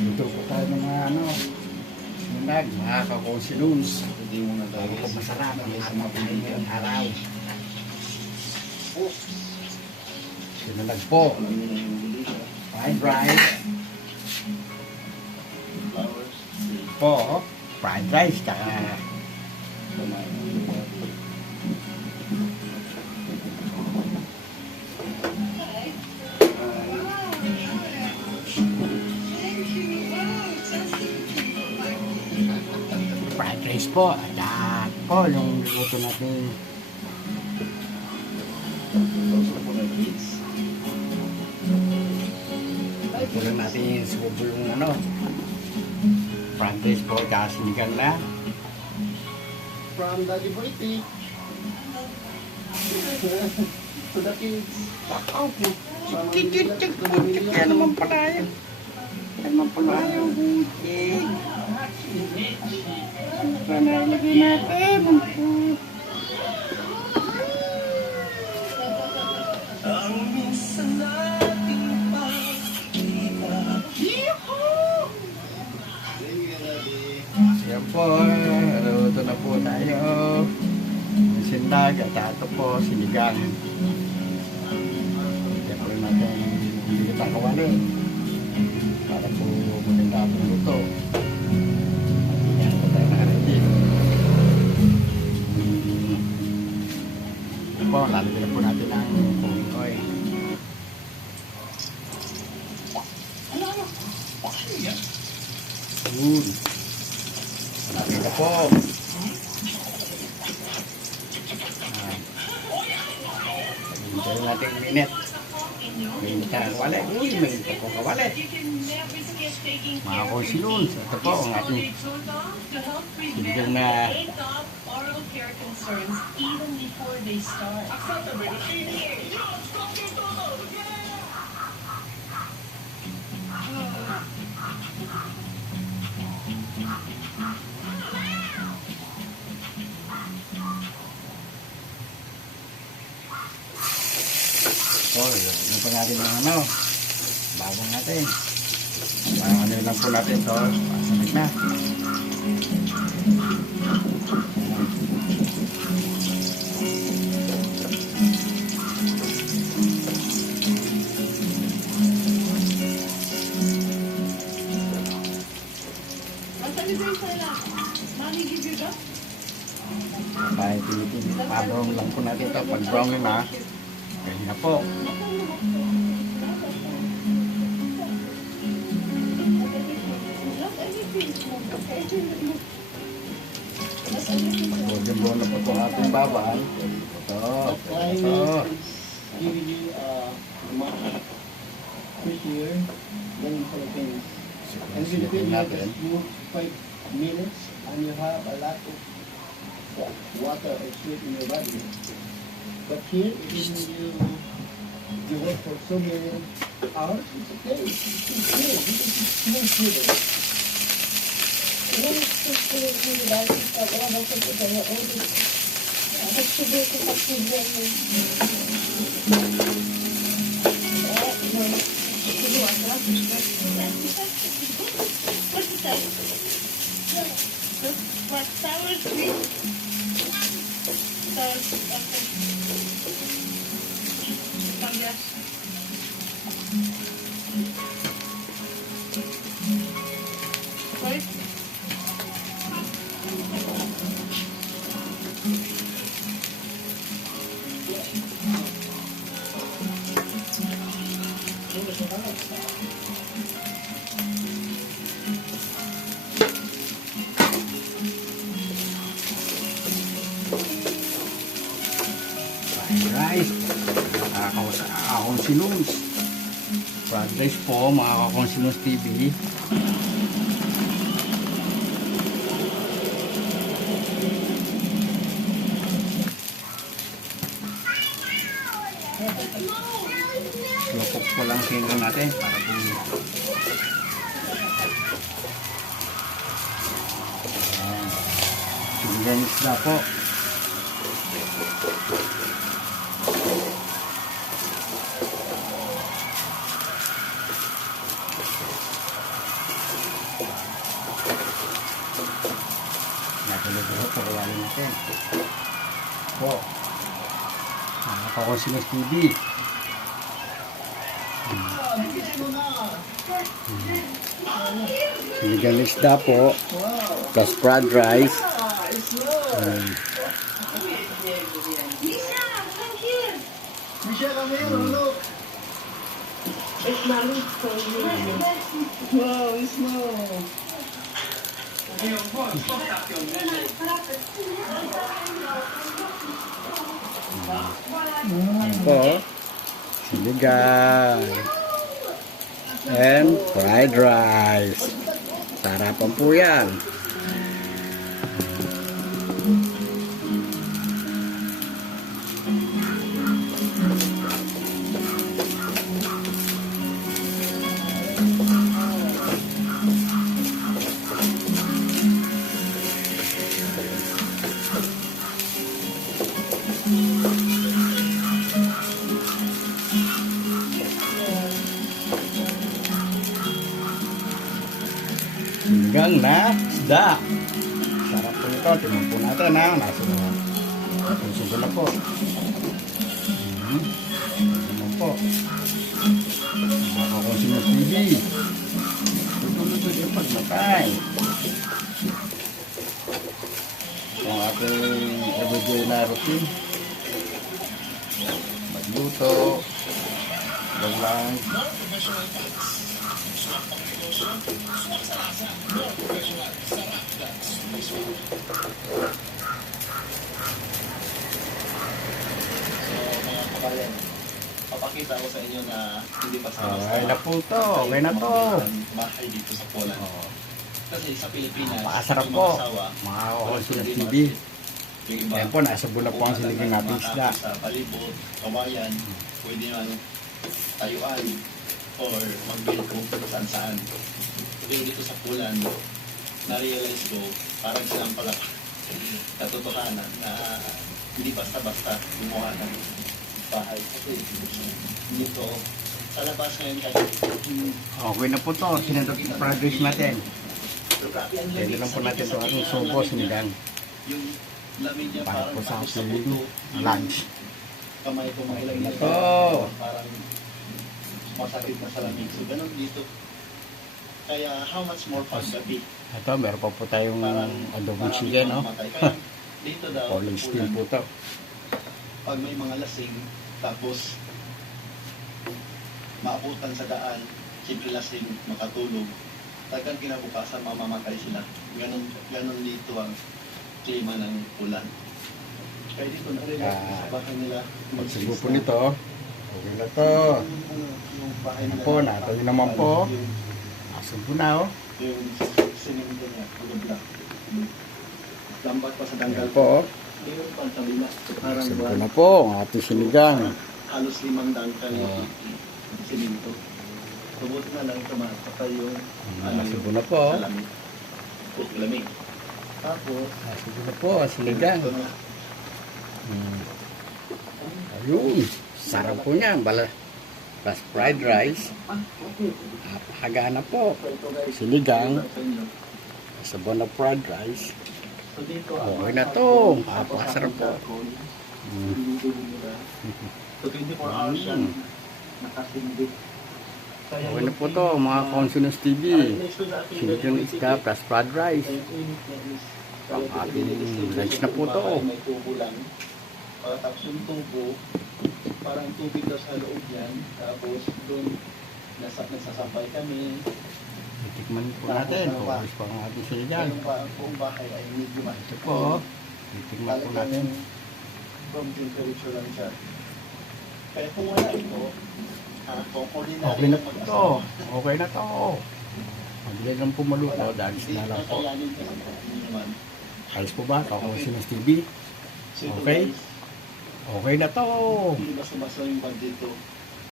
Dito po tayo ng mga sinunag, mga kakonsinuns. Hindi mo na tayo. Ako masarap ang mga pinigyan araw. Sinunag po. Fried rice. Flowers. Po, fried rice. Tsaka fried rice po. At po, yung luto natin. Ito lang natin subo yung fried rice po. Tsaka sinigang na. From Daddy Boy T. To the kids. Butik kaya naman pala yan. Kaya naman pala yung butik. Ito na ilagay natin. Ang minsan nating pagkita. Yan po. Luto na po tayo. Sindag at ito po sinigang. Kaya po natin hindi kita kawali. Para po maganda po luto. Yan po tayo nakaready. Yan po, lalagyan na po natin ang kumingoy. Yun. Lalagyan na po. Hintayin natin minute. Minute na kawali. Uy, minute po kawali. Mga konsinuns, ito po ang ating sinigang na Oral care concerns even before they start. oh, yun po natin ang bagong natin. Ano lang po natin ito. Pasamig na. Kahit pa-brown lang po natin ito. Pag brown na, ganyan na po. Pag-brown na po ito ating babaan. Ito. Ito. Giving you fish here, then in Philippines. And in Philippines, Natin. you 5 minutes and you have a lot of water or sweat in your body. But here, even you work for so many hours, it's okay. It's good. It's good. Rice, kakonsinuns. Fried rice po, mga kakonsinuns TV. Lupok po lang sinigang natin para po sinigang isda po. pagawain natin. Po. Nakakonsinos TV. Sinigang isda po. Plus fried rice. Michelle, come here, look. It's mommy for you. Wow, it's small. Po. Sinigang. And fried rice. Sarapan po yan. Sinigang na isda. Sarap po nito. Tingnan po natin ha. Nasusunod na po. Tingnan po. Nakakonsinos TV. Luto-luto yung pagmatay. Ito ang ating everyday na routine. Magluto. Lang. Kabayan, papakita ko sa inyo na hindi pa Okay na po to. Okay na to. bahay dito sa Poland. Kasi sa Pilipinas, Napakasarap yung po. mga asawa, Mga kakonsinos hindi TV. yung iba, Yan po, nasa bula po ang sinigang natin isda. sa palibot, kawayan, pwede naman tayuan or mag-build kung saan-saan. Pero dito sa Poland, na-realize ko, parang silang pala katotohanan na hindi basta-basta gumawa ng bahay. Kasi dito, sa labas ngayon kasi, Okay na po to. Sinunod yung progress natin. Pwede lang po natin ito ating subo, sinigang. yung lamig niya Para parang po sa tapos ating puto, lunch. kamay ko mailang na Ito. parang masakit na sa lamig. So, ganun dito. Kaya, how much more pag gabi? Ito, meron pa po tayong adobong chicken, no? Kaya, dito daw, Falling steel po to. pag may mga lasing, tapos maabutan sa daan, simple lasing, makatulog, tagang kinabukasan, mamamatay sila. Ganon dito ang klima ng ulan. Kaya dito na sa bahay nila. Pagsigo po nito, okay na to. Yung bahay Ano nila. po, natin naman po. Asun po na, oh. Yung sininto niya, kulog lang. Lambat pa sa danggal Ayan po, oh. Yung pantabila, parang Asun po na po, ang ating sinigang. halos 5 dangkal yung sininto. Tubot na lang tumatapay yung Asun po na po, oh. lamig. Lamig. Tapos, Asun po na po, ang sinigang. ito na. Ayun, sarap po niya. Plus fried rice. Napakagana po. Sinigang. Sabon na fried rice. So dito, Okay na to. Napakasarap po. So 24 hours yan nakasindi. Okay na po to, mga Consunos TV. Sinigang isda plus fried rice. Ang ating lunch na po to. May tubo lang. Tapos yung tubo, parang tubig daw sa loob yan. Tapos doon, nasasampay kami. Itikman po natin. Focus po ang ating sinigang. Yung buong bahay ay medyo Ito po. Itikman po natin. From temperature lang siya. Kaya kung wala ito, kung ordinary Okay na lang po mag-asawa, to. Okay na to. Mabilis lang po maluto. Dalis na lang po. kakayanin ka lang. Hindi naman. Ayos po ba? Consunos TV. So ito Okay. guys, Okay na to. hindi ba sumasa yung budget to?